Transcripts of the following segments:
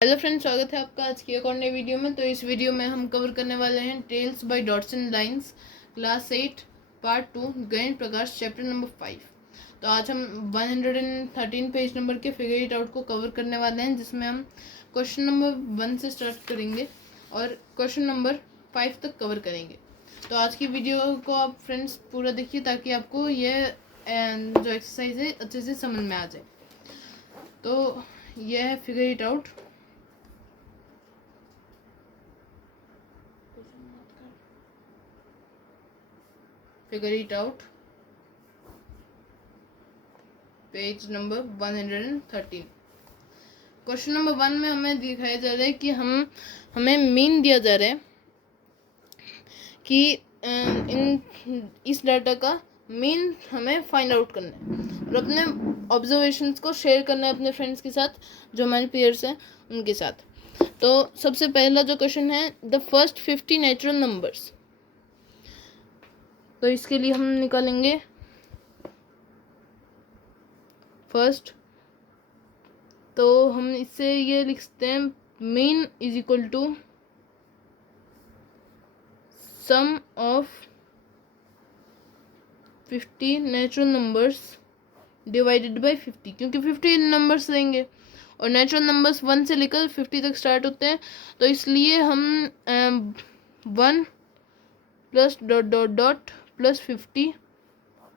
Hello friends, स्वागत है आपका आज की एक और नई वीडियो में। तो इस वीडियो में हम कवर करने वाले हैं tales by dots and lines class 8 part 2 गणित प्रकाश चैप्टर नंबर 5। तो आज हम 113 पेज नंबर के फिगर इट आउट को कवर करने वाले हैं, जिसमें हम क्वेश्चन नंबर 1 से स्टार्ट करेंगे और क्वेश्चन नंबर 5 तक कवर करेंगे। तो आज की वीडियो को आप फ्रेंड्स पूरा देखिए ताकि आपको यह जो एक्सरसाइज है अच्छे से समझ में आ जाए। तो यह है figure it out. Figure it out page number 113। Question number 1 में हमें दिखाया जा रहा है कि हमें मीन दिया जा रहा है कि इस डाटा का मीन हमें फाइंड आउट करना है और अपने ऑब्जर्वेशंस को शेयर करना है अपने फ्रेंड्स के साथ, जो हमारे पीयर्स हैं उनके साथ। तो सबसे पहला जो क्वेश्चन है, द फर्स्ट 50 नेचुरल नंबर्स। तो इसके लिए हम निकालेंगे फर्स्ट। तो हम इससे ये लिखते हैं mean is equal to sum of 50 natural numbers divided by 50, क्योंकि 50 नंबर्स लेंगे और नेचुरल नंबर्स 1 से लेकर 50 तक स्टार्ट होते हैं। तो इसलिए हम 1 plus dot dot dot plus 50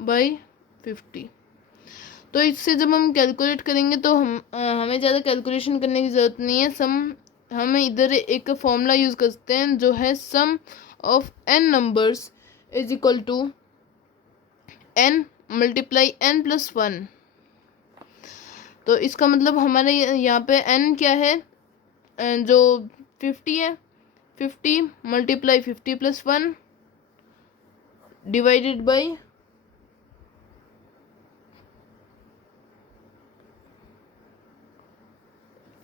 by 50। तो इससे जब हम कैलकुलेट करेंगे तो हमें ज़्यादा कैलकुलेशन करने की ज़रूरत नहीं है। हम इधर एक फॉर्मूला यूज़ करते हैं जो है sum of n numbers is equal to n multiply n plus 1। तो इसका मतलब हमारे यहाँ पे n क्या है, जो 50 है, 50 मल्टीप्लाई 50 प्लस 1 डिवाइडेड बाई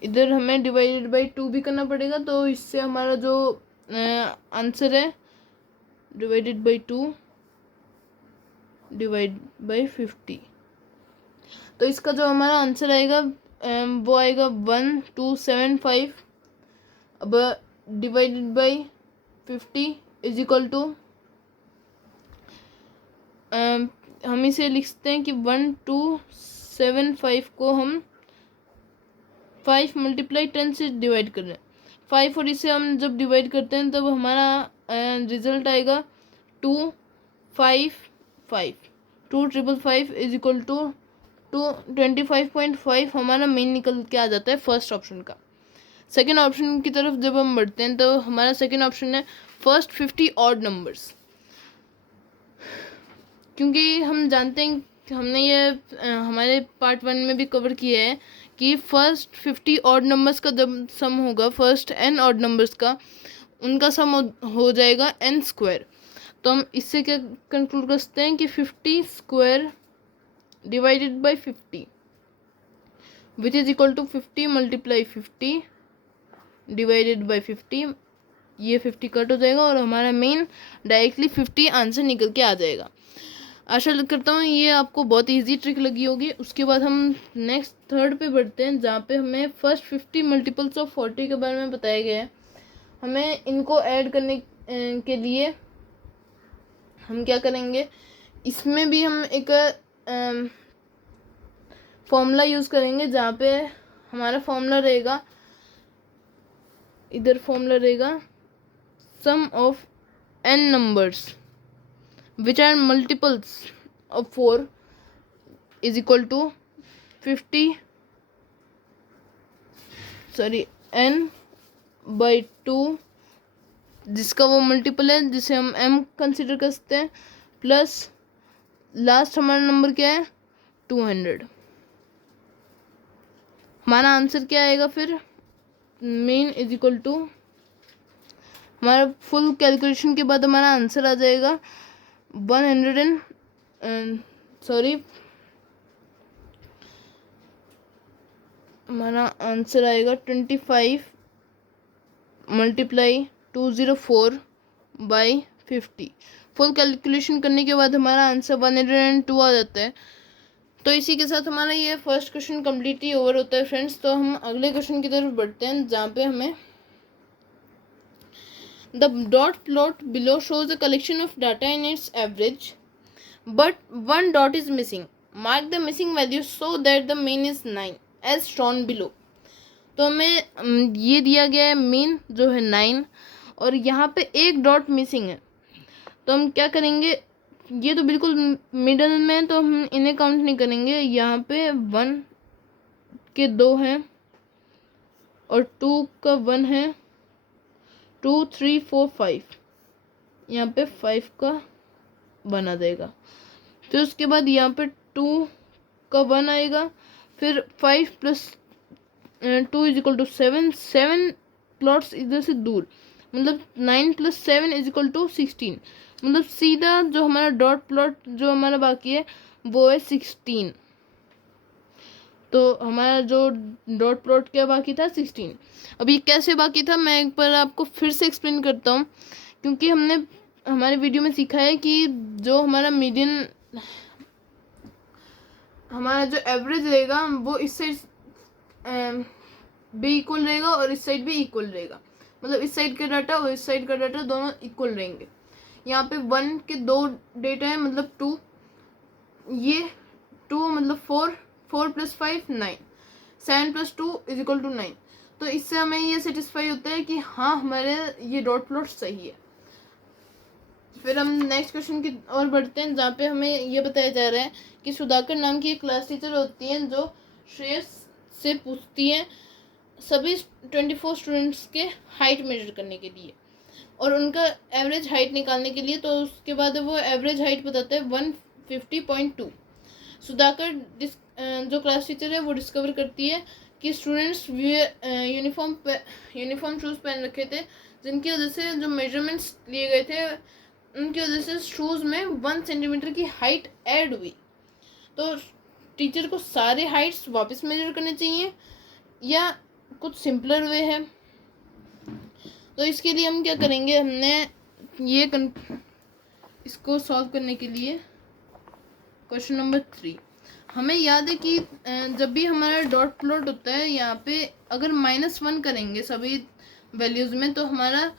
इधर हमें डिवाइडेड बाई 2 भी करना पड़ेगा। तो इससे हमारा जो आंसर है डिवाइडेड बाई 2 डिवाइड बाई 50। तो इसका जो हमारा आंसर आएगा वो आएगा 1275। अब divided by 50 is equal to हम इसे लिखते हैं कि 1275 को हम 5 मल्टीप्लाई 10 से डिवाइड कर रहे हैं। 5 और इसे हम जब डिवाइड करते हैं तब हमारा रिजल्ट आएगा 255। 2555 इज इक्वल टू 25.5 हमारा मेन निकल के आ जाता है फर्स्ट ऑप्शन का। सेकेंड ऑप्शन की तरफ जब हम बढ़ते हैं तो हमारा सेकेंड ऑप्शन है फर्स्ट 50 ऑड नंबर्स। क्योंकि हम जानते हैं, हमने ये हमारे पार्ट 1 में भी कवर किया है कि फर्स्ट 50 ऑड नंबर्स का जब सम होगा फर्स्ट n ऑड नंबर्स का, उनका सम हो जाएगा n स्क्वायर। तो हम इससे क्या कंक्लूड कर सकते हैं कि 50 square divided by 50 which is equal to 50 multiply 50 divided by 50। ये 50 कट हो जाएगा और हमारा मेन डायरेक्टली 50 आंसर निकल के आ जाएगा। आशा करता हूँ ये आपको बहुत इजी ट्रिक लगी होगी। उसके बाद हम नेक्स्ट थर्ड पे बढ़ते हैं, जहाँ पे हमें फर्स्ट 50 मल्टीपल्स ऑफ 40 के बारे में बताया गया है। हमें इनको ऐड करने के लिए हम क्या करेंगे, इसमें भी हम एक फॉर्मूला यूज़ करेंगे, जहाँ पे हमारा फॉर्मूला रहेगा, इधर फॉर्मूला रहेगा sum of n numbers which are multiples of 4 is equal to 50 n by 2, जिसका वो मल्टीपल है जिसे हम m कंसिडर कर सकते हैं, प्लस लास्ट हमारा नंबर क्या है 200। हमारा आंसर क्या आएगा फिर, मेन इज इक्वल टू हमारा फुल कैलकुलेशन के बाद हमारा आंसर आ जाएगा हमारा आंसर आएगा 25 मल्टीप्लाई 204 बाई 50। फुल कैलकुलेशन करने के बाद हमारा आंसर 102 आ जाता है। तो इसी के साथ हमारा ये फर्स्ट क्वेश्चन कम्प्लीटली ओवर होता है फ्रेंड्स। तो हम अगले क्वेश्चन की तरफ बढ़ते हैं, जहाँ पे हमें the dot plot below shows a collection of data in its average but one dot is missing, mark the missing value so that the mean is 9 as shown below. तो हमें ये दिया गया है मीन जो है 9 और यहाँ पे एक डॉट मिसिंग है। तो हम क्या करेंगे, ये तो बिल्कुल मिडल में है तो हम इन्हें काउंट नहीं करेंगे। यहाँ पे 1 के 2 हैं और 2 का 1 है, 2 3 4 5, यहाँ पे 5 का 1 आ जाएगा। फिर उसके बाद यहाँ पे 2 का 1 आएगा, फिर 5 plus 2 is equal to 7, 7 plots इधर से दूर, मतलब 9 प्लस 7 इज इक्वल टू 16, मतलब सीधा जो हमारा डॉट प्लॉट जो हमारा बाकी है वो है 16। तो हमारा जो डॉट प्लॉट क्या बाकी था 16। अब ये कैसे बाकी था मैं एक बार आपको फिर से एक्सप्लेन करता हूँ, क्योंकि हमने हमारे वीडियो में सीखा है कि जो हमारा मीडियन, हमारा जो एवरेज रहेगा वो इस साइड भी इक्वल रहेगा और इस साइड भी इक्वल रहेगा, मतलब इस साइड का डाटा और इस साइड का डाटा दोनों इक्वल रहेंगे। यहाँ पे 1 के 2 डेटा है मतलब 2, ये 2 मतलब 4, 4 plus 5 9, 7 plus 2 is equal to 9। तो इससे हमें ये सेटिस्फाई होता है कि हाँ हमारे ये डॉट प्लॉट सही है। फिर हम नेक्स्ट क्वेश्चन की ओर बढ़ते हैं, जहाँ पे हमें ये बताया जा रहा है कि सुधाकर नाम की एक क्लास टीचर होती हैं जो श्रेयस से पूछती हैं सभी 24 स्टूडेंट्स के हाइट मेजर करने के लिए और उनका एवरेज हाइट निकालने के लिए। तो उसके बाद वो एवरेज हाइट बताता है 150.2। सुधाकर जो क्लास टीचर है वो डिस्कवर करती है कि स्टूडेंट्स यूनिफॉर्म शूज़ पहन रखे थे, जिनकी वजह से जो मेजरमेंट्स लिए गए थे उनकी वजह से शूज़ में 1 सेंटीमीटर की हाइट ऐड हुई। तो टीचर को सारे हाइट्स वापस मेजर करने चाहिए या कुछ सिंपलर वे है। तो इसके लिए हम क्या करेंगे, हमने ये इसको सॉल्व करने के लिए क्वेश्चन नंबर 3 हमें याद है कि जब भी हमारा डॉट प्लॉट होता है यहाँ पे अगर -1 करेंगे सभी वैल्यूज़ में तो हमारा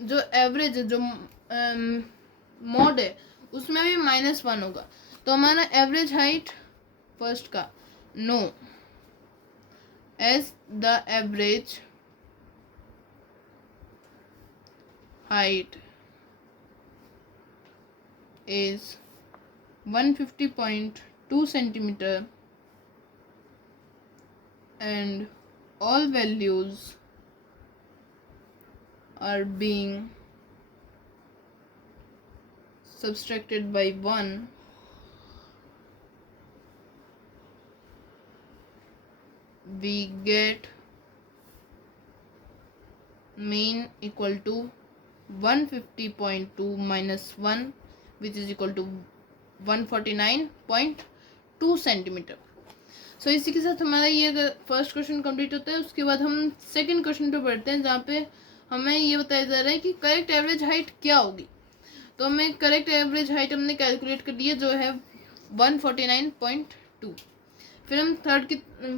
जो एवरेज है जो मॉड है उसमें भी -1 होगा। तो हमारा एवरेज हाइट फर्स्ट का नो as the average height is 150.2 centimeter and all values are being subtracted by 1, we get mean equal to 150.2 minus 1 which is equal to 149.2 centimetre. So इसी के साथ हमारा ये फर्स्ट क्वेश्चन कंप्लीट होता है। उसके बाद हम सेकंड क्वेश्चन पे बढ़ते हैं, जहाँ पे हमें ये बताया जा रहा है कि करेक्ट एवरेज हाइट क्या होगी। तो हमें करेक्ट एवरेज हाइट हमने कैलकुलेट कर ली है जो है 149.2। फिर हम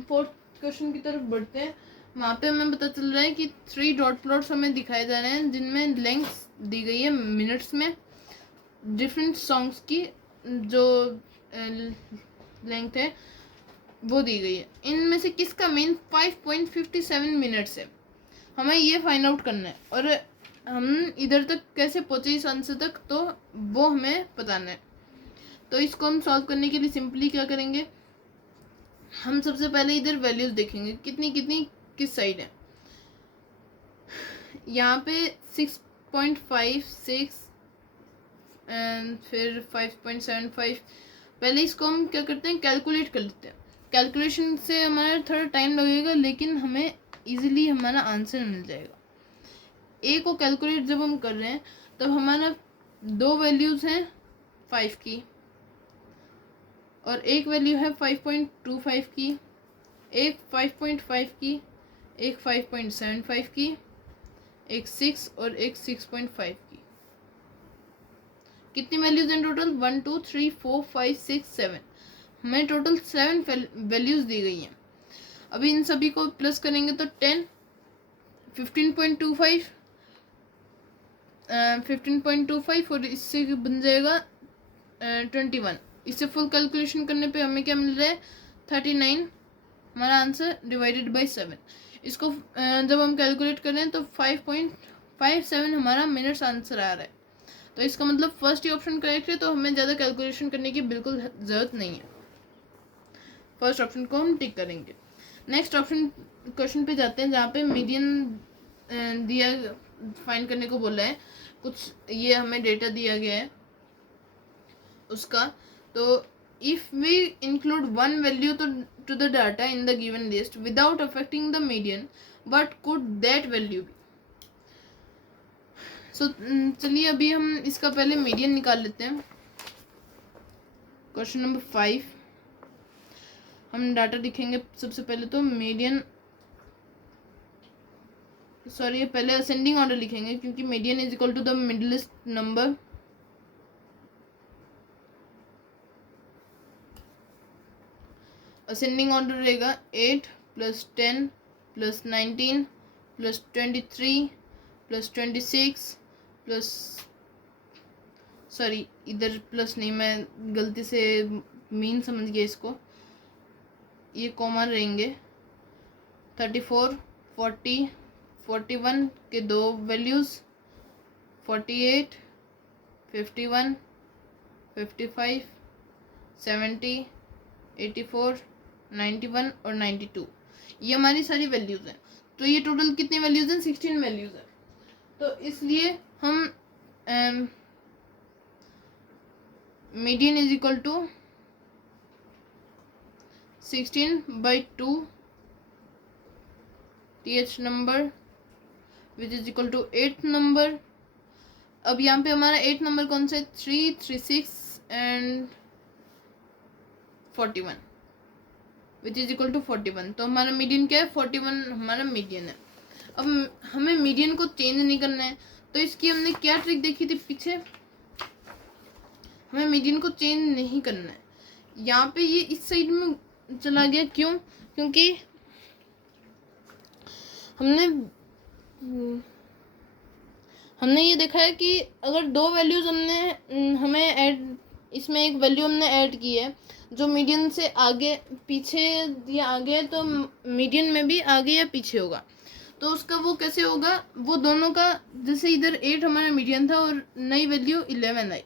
फोर्थ क्वेश्चन की तरफ बढ़ते हैं, वहाँ पे हमें पता चल रहा है कि 3 डॉट प्लॉट्स हमें दिखाए जा रहे हैं जिनमें लेंथ्स दी गई है मिनट्स में, डिफरेंट सॉन्ग्स की जो लेंथ है वो दी गई है। इनमें से किसका मीन 5.57 मिनट्स है, हमें ये फाइंड आउट करना है। और हम इधर तक कैसे पहुँचे इस आंसर तक तो वो हमें बताना है। तो इसको हम सॉल्व करने के लिए सिंपली क्या करेंगे, हम सबसे पहले इधर वैल्यूज देखेंगे कितनी कितनी किस साइड है। यहाँ पे 6.56 एंड फिर 5.75। पहले इसको हम क्या करते हैं कैलकुलेट कर लेते हैं। कैलकुलेशन से हमारा थोड़ा टाइम लगेगा लेकिन हमें इजीली हमारा आंसर मिल जाएगा। ए को कैलकुलेट जब हम कर रहे हैं तब हमारा 2 वैल्यूज़ हैं 5 की और एक वैल्यू है 5.25 की, एक 5.5 की, एक 5.75 की, एक 6 और एक 6.5 की। कितनी वैल्यूज हैं टोटल 1 2 3 4 5 6 7। हमें टोटल 7 वैल्यूज़ दी गई हैं। अभी इन सभी को प्लस करेंगे तो 10, 15.25, 15.25 और इससे बन जाएगा 21। इससे फुल कैलकुलेशन करने पे हमें क्या मिल रहा है 39 हमारा आंसर डिवाइडेड बाय 7। इसको जब हम कैलकुलेट करें तो 5.57 हमारा मिनट्स आंसर आ रहा है। तो इसका मतलब फर्स्ट ही ऑप्शन करेक्ट है, तो हमें ज़्यादा कैलकुलेशन करने की बिल्कुल ज़रूरत नहीं है। फर्स्ट ऑप्शन को हम टिक करेंगे। नेक्स्ट ऑप्शन क्वेश्चन पे जाते हैं, जहाँ पे मीडियन दिया फाइंड करने को बोला है। कुछ ये हमें डेटा दिया गया है उसका। तो if we include one value to the data in the given list without affecting the median, but could that value be. So चलिए अभी हम इसका पहले मीडियन निकाल लेते हैं। क्वेश्चन नंबर 5 हम डाटा लिखेंगे सबसे पहले। तो मीडियन, सॉरी पहले असेंडिंग ऑर्डर लिखेंगे, क्योंकि median is equal to the middlest number. Ascending order रहेगा 8 + 10 + 19 + 23 + 26 प्लस, सॉरी इधर प्लस नहीं, मैं गलती से मीन समझ गया इसको, ये कॉमन रहेंगे। 34, 40, 41 के दो वैल्यूज़, 48, 51, 55, 70, 84, 91 और 92, ये हमारी सारी वैल्यूज़ हैं। तो ये टोटल कितनी वैल्यूज़ हैं? 16 वैल्यूज़ हैं। तो इसलिए हम median is equal to 16/2 th number which is equal to 8 number. अब यहाँ पे हमारा 8 नंबर कौन सा है? 3, 36 and 41 which is equal to 41। तो हमारा मीडियन क्या है? 41 हमारा मीडियन है। अब हमें मीडियन को चेंज नहीं करना है, तो इसकी हमने क्या ट्रिक देखी थी पीछे? हमें मीडियन को चेंज नहीं करना है। यहाँ पे ये इस साइड में चला गया, क्यों? क्योंकि हमने ये देखा है कि अगर दो वैल्यूज हमें ऐड, इसमें एक वैल्यू हमने ऐड की है जो मीडियन से आगे पीछे या आगे है, तो मीडियन में भी आगे या पीछे होगा। तो उसका वो कैसे होगा? वो दोनों का, जैसे इधर 8 हमारा मीडियन था और नई वैल्यू 11 आई,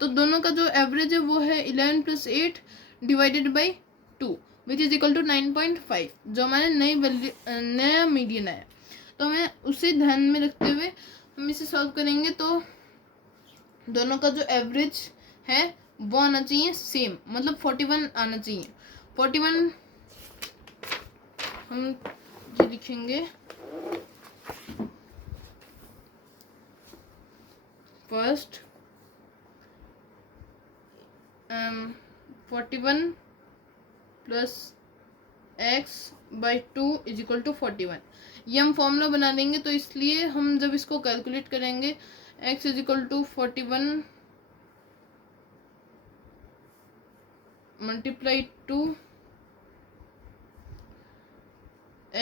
तो दोनों का जो एवरेज है वो है 11 + 8 divided by 2 which is equal to 9.5, जो हमारे नई वैल्यू नया मीडियन आया। तो हमें उसे ध्यान में रखते हुए हम इसे सॉल्व करेंगे। तो दोनों का जो एवरेज है वो आना चाहिए सेम, मतलब 41 आना चाहिए। 41 हम ये लिखेंगे first 41 + x/2 is equal to 41। ये हम फॉर्मूला बना देंगे, तो इसलिए हम जब इसको कैलकुलेट करेंगे x is equal to 41 multiply 2,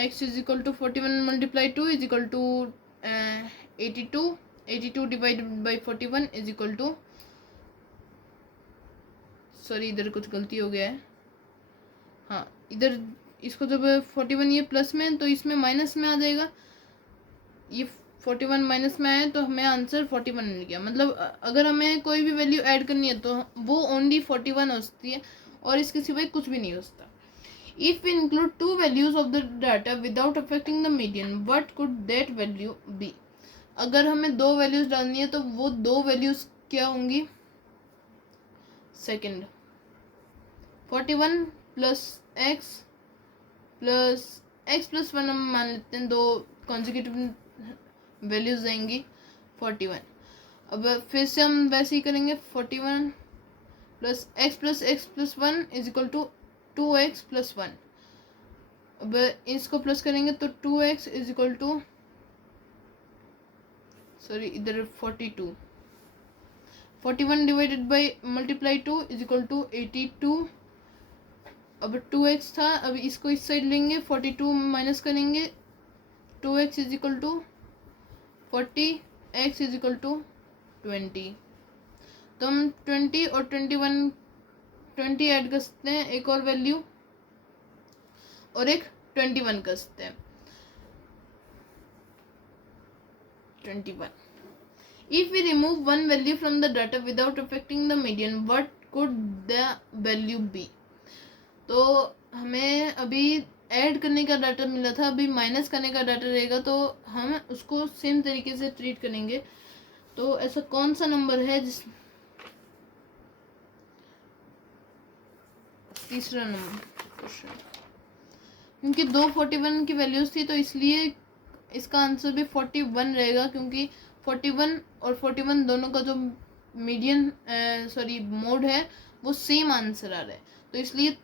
x is equal to 41 multiply 2 is equal to 82, 82 divided by 41 is equal to, sorry इधर कुछ गलती हो गया है। हाँ, इधर इसको जब 41 ये प्लस में, तो इसमें माइनस में आ जाएगा। ये 41 माइनस में आए तो हमें आंसर 41 मिल गया। मतलब अगर हमें कोई भी वैल्यू ऐड करनी है तो वो ओनली 41 होती है और इसके सिवाय कुछ भी नहीं होता। If we include two values of the data without affecting the median, what could that value be? अगर हमें दो वैल्यूज डालनी है तो वो दो वैल्यूज क्या होंगी? सेकेंड 41 + x + 1 हम मान लेते हैं, दो कॉन्जिक्यूटिव वैल्यूज देंगी 41। अब फिर से हम वैसे ही करेंगे 41 + x + 1 is equal to 2x + 1। अब इसको प्लस करेंगे तो 2x is equal to, sorry इधर 42, 41 divided by multiply 2 is equal to 82 अब 2x था, अब इसको इस साइड लेंगे, 42 माइनस करेंगे, 2x is equal to 40, x is equal to 20। तो हम 20 और 21 20 ऐड कर सकते हैं, एक और वैल्यू और एक 21 कर सकते हैं। 21। If we remove one value from the data without affecting the median, what could the value be? तो हमें अभी ऐड करने का डाटा मिला था, अभी माइनस करने का डाटा रहेगा, तो हम उसको सेम तरीके से ट्रीट करेंगे। तो ऐसा कौन सा नंबर है जिस तीसरा नंबर क्वेश्चन, क्योंकि दो 41 की वैल्यूज थी तो इसलिए इसका आंसर भी 41 रहेगा, क्योंकि 41 और 41 दोनों का जो मीडियन मोड है वो सेम आंसर आ रहा है, तो इसलिए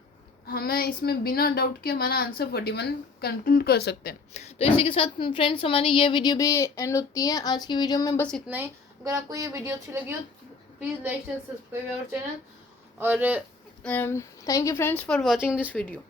हमें इसमें बिना डाउट के हमारा आंसर 41 कंक्लूड कर सकते हैं। तो इसी के साथ फ्रेंड्स हमारी ये वीडियो भी एंड होती है। आज की वीडियो में बस इतना ही। अगर आपको ये वीडियो अच्छी लगी हो please like and subscribe our channel, और thank you friends for watching this video.